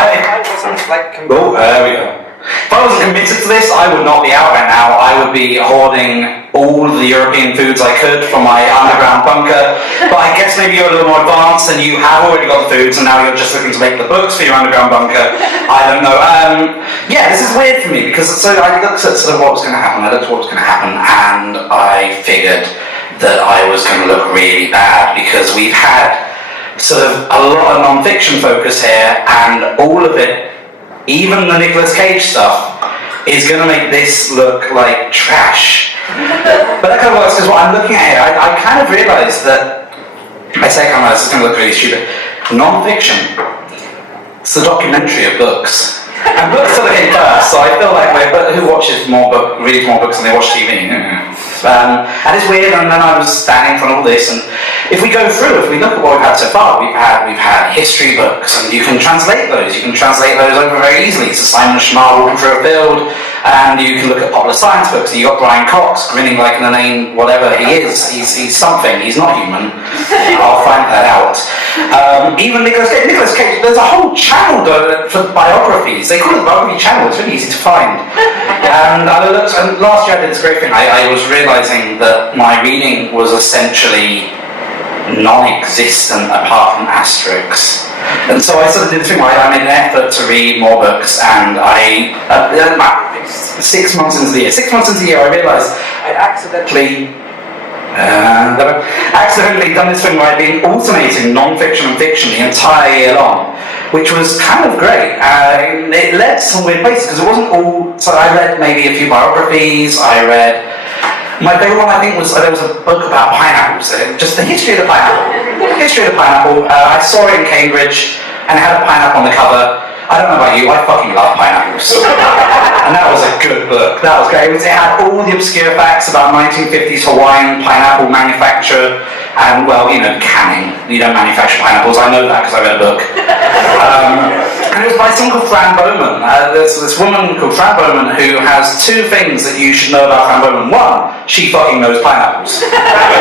I wasn't like... Oh, there we go. If I wasn't committed to this, I would not be out right now. I would be hoarding all the European foods I could from my underground bunker. But I guess maybe you're a little more advanced and you have already got the foods and now you're just looking to make the books for your underground bunker. I don't know. Yeah, this is weird for me because so I looked at sort of what was going to happen. I looked at what was going to happen and I figured that I was going to look really bad because we've had sort of a lot of non-fiction focus here and all of it, even the Nicolas Cage stuff, is going to make this look like trash. But that kind of works because what I'm looking at here, I kind of realised that, I say kind of, this is going to look really stupid, non-fiction, it's the documentary of books. And books sort of hit first, so I feel like, but who watches more reads more books than they watch TV? And it's weird, and then I was standing in front of all this, and if we go through, if we look at what we've had so far, we've had history books, and you can translate those over very easily. So Simon Schmar walking through a field, and you can look at popular science books, and you've got Brian Cox grinning like an inane whatever he is. He's something, he's not human. I'll find that out. Even Nicolas Cage, there's a whole channel for biographies. They call it the biography channel, it's really easy to find. And last year I did this great thing. I was realising that my reading was essentially non-existent apart from asterisks. And so I sort of did this thing where I made an effort to read more books, and I, 6 months into the year, I realised I'd accidentally done this thing where I'd been alternating non-fiction and fiction the entire year long, which was kind of great. It led to some weird places because it wasn't all. So I read maybe a few biographies. My favourite one, I think, was there was a book about pineapples, just the history of the pineapple. I saw it in Cambridge, and it had a pineapple on the cover. I don't know about you, I fucking love pineapples. And that was a good book. That was great. It had all the obscure facts about 1950s Hawaiian pineapple manufacture, and well, canning. You don't manufacture pineapples. I know that because I read a book. And it was by someone called Fran Bowman. There's this woman called Fran Bowman who has two things that you should know about Fran Bowman. One, she fucking knows pineapples.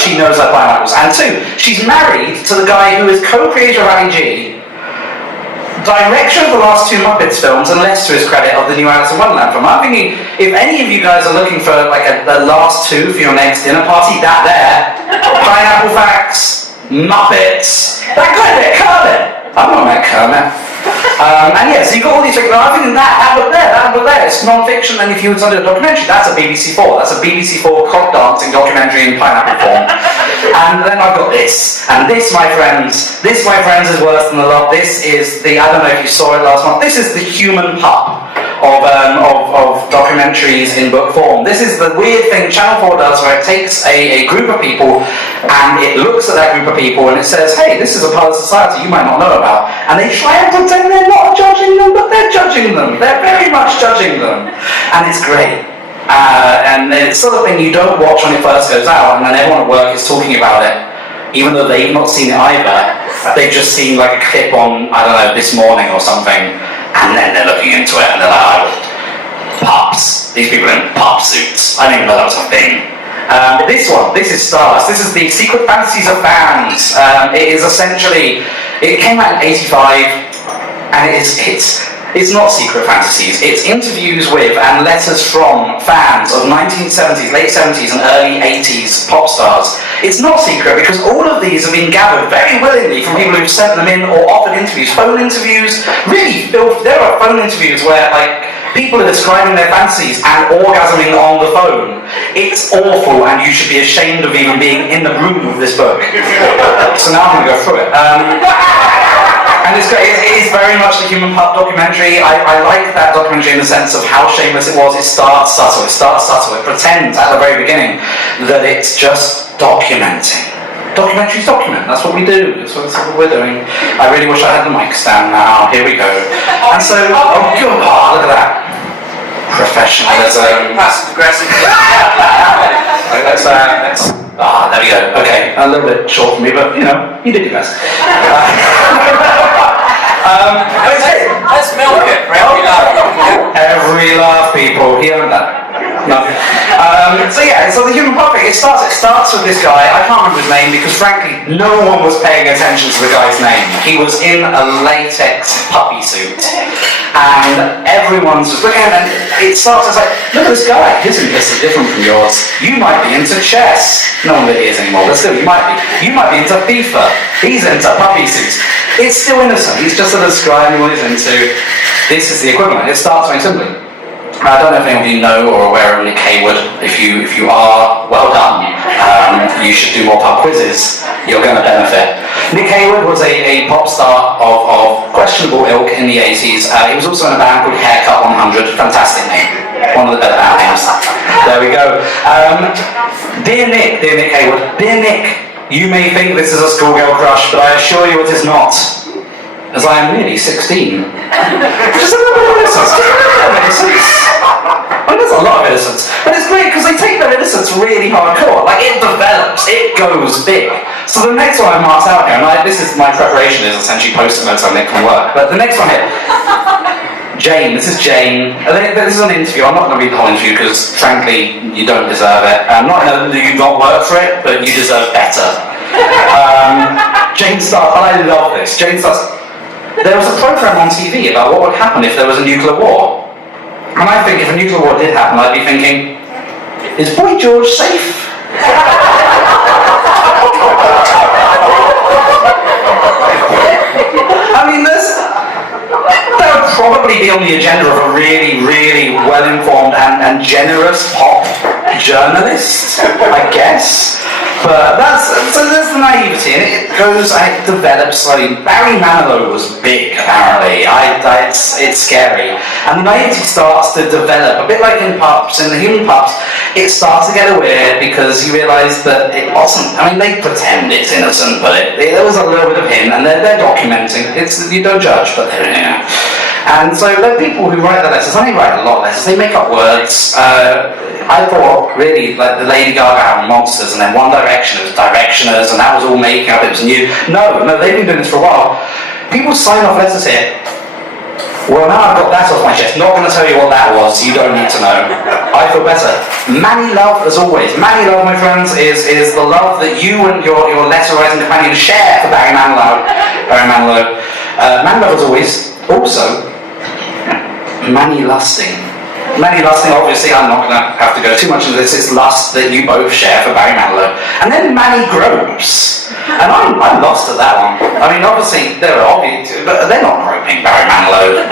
She knows her pineapples. And two, she's married to the guy who is co-creator of Ali G, director of the last two Muppets films, and less to his credit of the new Alice in Wonderland film. I'm thinking, if any of you guys are looking for like the last two for your next dinner party, that there, Pineapple Facts, Muppets, that guy there, Kermit. I've not met Kermit. And yeah, so you've got all these things. I think that book there, it's non-fiction, and if you were to do a documentary, that's a BBC4. That's a BBC4 cock dancing documentary in pineapple form. And then I've got this. And this, my friends, is worse than the lot. This is I don't know if you saw it last month, this is the human pup of documentaries in book form. This is the weird thing Channel 4 does, where it takes a group of people and it looks at that group of people and it says, hey, this is a part of society you might not know about, and they try and pretend they're not judging them, but they're judging them. They're very much judging them, and it's great. And it's sort of thing you don't watch when it first goes out, and then everyone at work is talking about it, even though they've not seen it either. They've just seen like a clip on, I don't know, This Morning or something, and then they're looking into it and they're like, pups. These people in pup suits. I didn't even know that was a thing. This is Stars. This is the Secret Fantasies of Fans. It is essentially, it came out in '85, and it's not secret fantasies. It's interviews with and letters from fans of 1970s, late 70s and early 80s pop stars. It's not secret because all of these have been gathered very willingly from people who've sent them in or offered interviews. Phone interviews, really, there are phone interviews where people are describing their fantasies and orgasming on the phone. It's awful, and you should be ashamed of even being in the room with this book. So now I'm going to go through it. And it's great. It is very much the Human Pup documentary. I like that documentary in the sense of how shameless it was. It starts subtle. It pretends at the very beginning that it's just documenting. Documentaries document. That's what we do. That's what we're doing. I really wish I had the mic stand now. Here we go. And so, oh god, look at that. Professionalism. Passive aggressive. There we go. Okay, a little bit short for me, but you did your best. Let's milk it for every laugh. Every laugh, people. He earned that. No. So the human puppy, it starts with this guy. I can't remember his name because frankly no one was paying attention to the guy's name. He was in a latex puppy suit and everyone's just looking at him, and it starts as like, look at this guy, his interests are different from yours. You might be into chess. No one really is anymore, but still you might be. You might be into FIFA. He's into puppy suits. It's still innocent. He's just sort of describing what he's into. This is the equivalent. It starts very simply. I don't know if any of you know or are aware of Nick Haywood. If you are, well done. You should do more pub quizzes. You're going to benefit. Nick Haywood was a pop star of questionable ilk in the 80s. He was also in a band called Haircut 100. Fantastic name. One of the better band names. There we go. Dear Nick Haywood. Dear Nick, you may think this is a schoolgirl crush, but I assure you it is not. As I am nearly 16. Just a little bit of innocence. I mean, there's a lot of innocence. But it's great because they take their innocence really hardcore. Like, it develops, it goes big. So the next one I marked out here, and this is my preparation, is essentially post-it notes on Nick can work. But the next one here, Jane, this is Jane. This is an interview. I'm not going to read the whole interview because, frankly, you don't deserve it. Not that you don't work for it, but you deserve better. Jane starts, and I love this. Jane starts, there was a program on TV about what would happen if there was a nuclear war. And I think if a nuclear war did happen, I'd be thinking, is Boy George safe? I mean, that would probably be on the agenda of a really, really well-informed and generous pop journalist, I guess. But there's the naivety, and it goes, and it develops slowly. Barry Manilow was big, apparently. It's scary. And the naivety starts to develop, a bit like in pups, in the human pups, it starts to get weird because you realise that it wasn't, I mean, they pretend it's innocent, but there was a little bit of him, and they're documenting. You don't judge, but they're, you know. And so there are people who write the letters, and they write a lot of letters, they make up words. I thought, really, like the Lady Gaga album Monsters, and then One Direction, it was Directioners, and that was all making up, it was new. No, they've been doing this for a while. People sign off letters here. Well, now I've got that off my chest, not going to tell you what that was, you don't need to know. I feel better. Manny love, as always. Manny love, my friends, is the love that you and your letter-writing companion share for Barry Manilow. Manny love, as always. Also, Manny lusting. Manny lusting, obviously, I'm not going to have to go too much into this, it's lust that you both share for Barry Manilow. And then Manny gropes. And I'm lost at that one. I mean, obviously, they're obvious, but they're not groping Barry Manilow.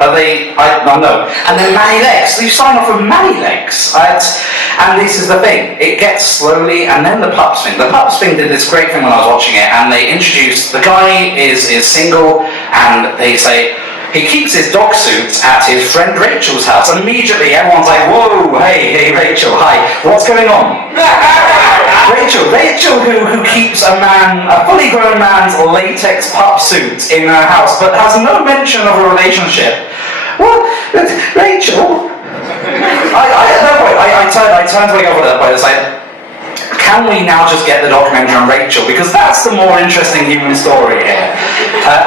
Are they? I don't know. And then Manny legs. So you sign off with Manny legs. And this is the thing. It gets slowly, and then the pups thing. The pups thing did this great thing when I was watching it, and they introduced, the guy is single, and they say, he keeps his dog suit at his friend Rachel's house. And immediately everyone's like, whoa, hey Rachel, hi, what's going on? Rachel who keeps a fully grown man's latex pup suit in her house, but has no mention of a relationship. What? Rachel? At that point, I turned to my girlfriend at that point and said, can we now just get the documentary on Rachel? Because that's the more interesting human story here.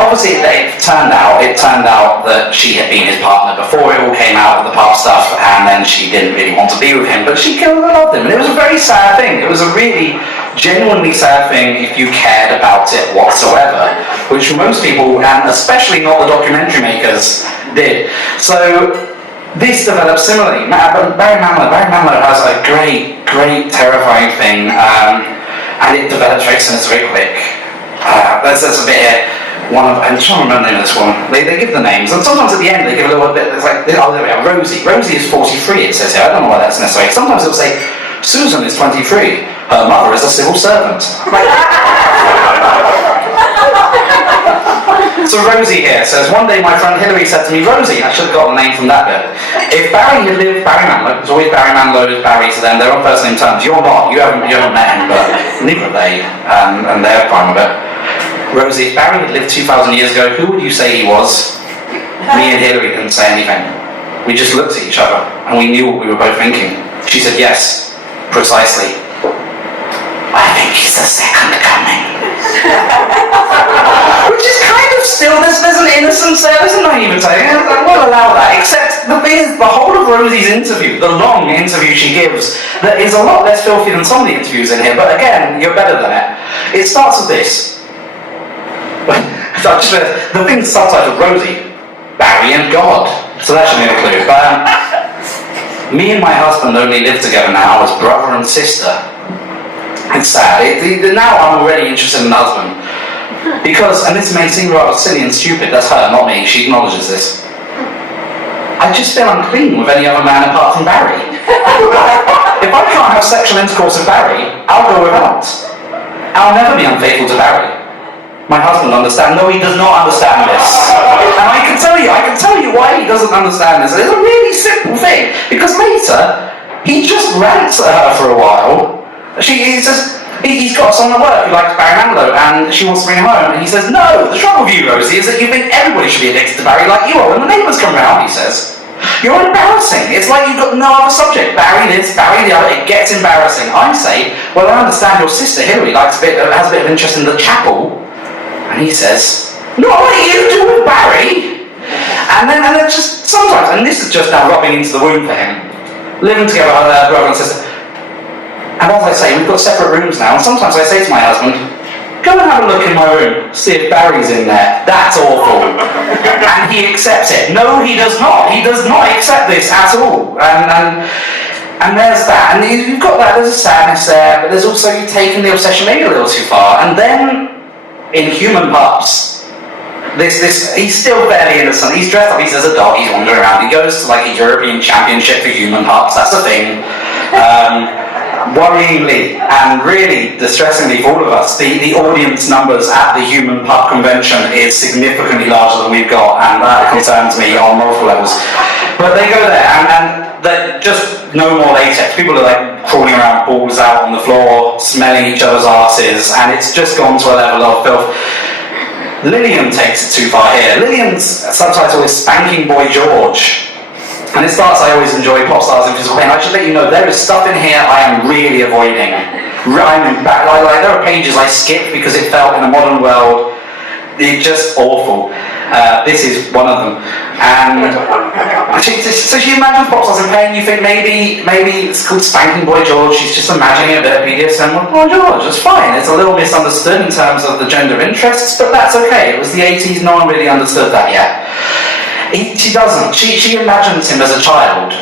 Obviously, it turned out that she had been his partner before it all came out with the pop stuff, and then she didn't really want to be with him, but she loved him, and it was a very sad thing. It was a really genuinely sad thing if you cared about it whatsoever, which most people, and especially not the documentary makers, did. So this develops similarly. Barry Manilow has a great, terrifying thing, and it develops very sinister, very quick. There's a bit here. I'm trying to remember the name of this woman. They give the names, and sometimes at the end they give a little bit. It's like, oh, there we are, Rosie. Rosie is 43. It says here. I don't know why that's necessary. Sometimes it'll say Susan is 23. Her mother is a civil servant. So Rosie here says, one day my friend Hillary said to me, Rosie, I should have got the name from that bit. If Barry had lived, Barry Manilow, it's always Barry Manilow is Barry to them, they're on first name terms. You're not, you haven't met him, but neither are they, and they're fine with it. Rosie, if Barry had lived 2,000 years ago, who would you say he was? Me and Hillary didn't say anything. We just looked at each other, and we knew what we were both thinking. She said, yes, precisely. I think he's the second coming. Which is kind of there's an innocence there, there's a naivete. I won't allow that. Except the thing is, the whole of Rosie's interview, the long interview she gives, that is a lot less filthy than some of the interviews in here, but again, you're better than it. It starts with this. The thing's subtitled Rosie, Barry and God. So that should be a clue. But me and my husband only live together now as brother and sister. It's sad. Now I'm already interested in the husband. Because, and this may seem rather silly and stupid, that's her, not me, she acknowledges this. I just feel unclean with any other man apart from Barry. If I can't have sexual intercourse with Barry, I'll go without. I'll never be unfaithful to Barry. My husband understands. No, he does not understand this. And I can tell you why he doesn't understand this. It's a really simple thing. Because later, he just rants at her for a while. He's got someone at work who likes Barry Manilow, and she wants to bring him home, and he says, no, the trouble with you, Rosie, is that you think everybody should be addicted to Barry like you are. When the neighbours come round, he says, you're embarrassing. It's like you've got no other subject. Barry this, Barry the other. It gets embarrassing. I say, well, I understand your sister Hilary has a bit of interest in the chapel. And he says, not what you do with Barry. And then just sometimes, and this is just now rubbing into the wound for him, living together with her brother and sister. And as I say, we've got separate rooms now, and sometimes I say to my husband, go and have a look in my room, see if Barry's in there. That's awful. And he accepts it. No, he does not. He does not accept this at all. And there's that. And you've got that, there's a sadness there, but there's also you taking the obsession maybe a little too far. And then, in Human Pups, he's still fairly innocent. He's dressed up, he's as a dog, he's wandering around. He goes to like a European Championship for Human Pups, that's the thing. Worryingly and really distressingly for all of us, the audience numbers at the Human Pup convention is significantly larger than we've got, and that concerns me on multiple levels. But they go there, and they're just no more latex. People are like crawling around, balls out on the floor, smelling each other's asses, and it's just gone to a level of filth. Lillian takes it too far here. Lillian's subtitle is Spanking Boy George. And it starts, I always enjoy pop stars in physical pain. I should let you know, there is stuff in here I am really avoiding. There are pages I skip because it felt in a modern world, it's just awful. This is one of them. And so she imagines pop stars in pain, you think maybe it's called Spanking Boy George, she's just imagining a bit of BDSM with Boy George, it's fine. It's a little misunderstood in terms of the gender interests, but that's okay. It was the 80s, no one really understood that yet. She doesn't. She imagines him as a child.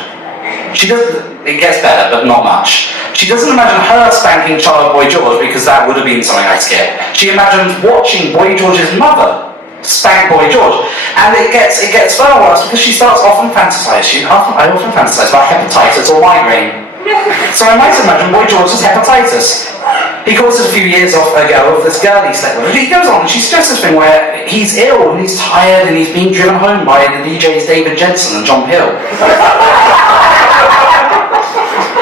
She doesn't. It gets better, but not much. She doesn't imagine her spanking child Boy George because that would have been something I'd skip. She imagines watching Boy George's mother spank Boy George, and it gets far worse because she starts often fantasizing. I often fantasize about hepatitis or migraine. So I might imagine Boy George has hepatitis. He calls us a few years ago of this girl he slept with. He goes on and she suggests this thing where he's ill and he's tired and he's being driven home by the DJs David Jensen and John Peel.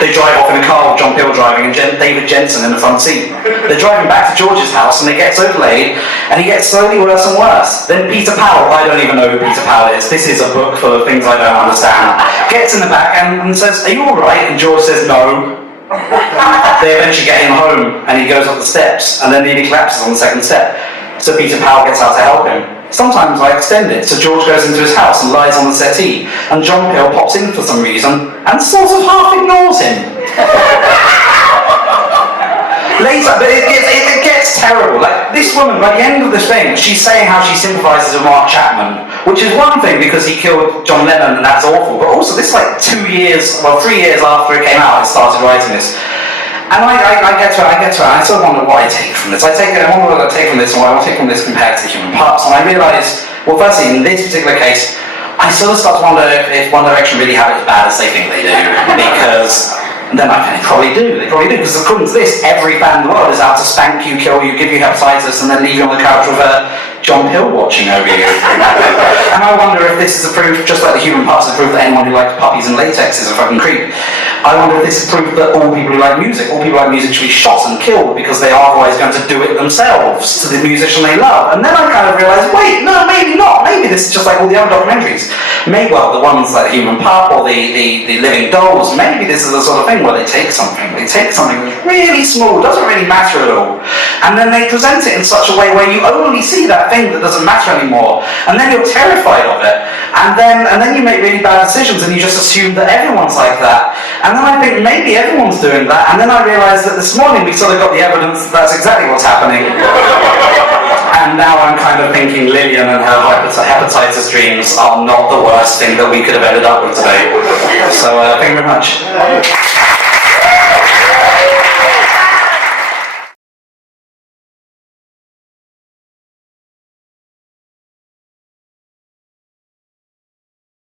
They drive off in a car with John Peel driving and David Jensen in the front seat. They're driving back to George's house and it gets overlaid and he gets slowly worse and worse. Then Peter Powell, I don't even know who Peter Powell is, this is a book full of things I don't understand, gets in the back and says, are you alright? And George says no. They eventually get him home and he goes up the steps and then nearly collapses on the second step. So Peter Powell gets out to help him. Sometimes I extend it, so George goes into his house and lies on the settee, and John Peel pops in for some reason and sort of half ignores him. Later, but it gets terrible. Like, this woman, by the end of this thing, she's saying how she sympathises with Mark Chapman, which is one thing because he killed John Lennon and that's awful, but also this is like 3 years after it came out, I started writing this. And I get to it, and I sort of wonder what I take from this. I wonder what I take from this and what I take from this compared to Human Pups, and I realise, well, firstly, in this particular case, I sort of start to wonder if One Direction really have it as bad as they think they do, because then I think they probably do, because according to this, every fan in the world is out to spank you, kill you, give you hepatitis, and then leave you on the couch with John Peel watching over you. And I wonder if this is a proof, just like the Human Pups is proof that anyone who likes puppies and latex is a fucking creep. I wonder if this is proof that all people who like music should be shot and killed because they are otherwise going to do it themselves to the musician they love. And then I kind of realise, wait, no, maybe not. Maybe this is just like all the other documentaries. Maybe, well, the ones like the Human Pup or the Living Dolls, maybe this is the sort of thing where they take something that's really small, doesn't really matter at all, and then they present it in such a way where you only see that thing thing that doesn't matter anymore. And then you're terrified of it. And then you make really bad decisions and you just assume that everyone's like that. And then I think maybe everyone's doing that. And then I realised that this morning we sort of got the evidence that that's exactly what's happening. And now I'm kind of thinking Lillian and her hepatitis dreams are not the worst thing that we could have ended up with today. So thank you very much.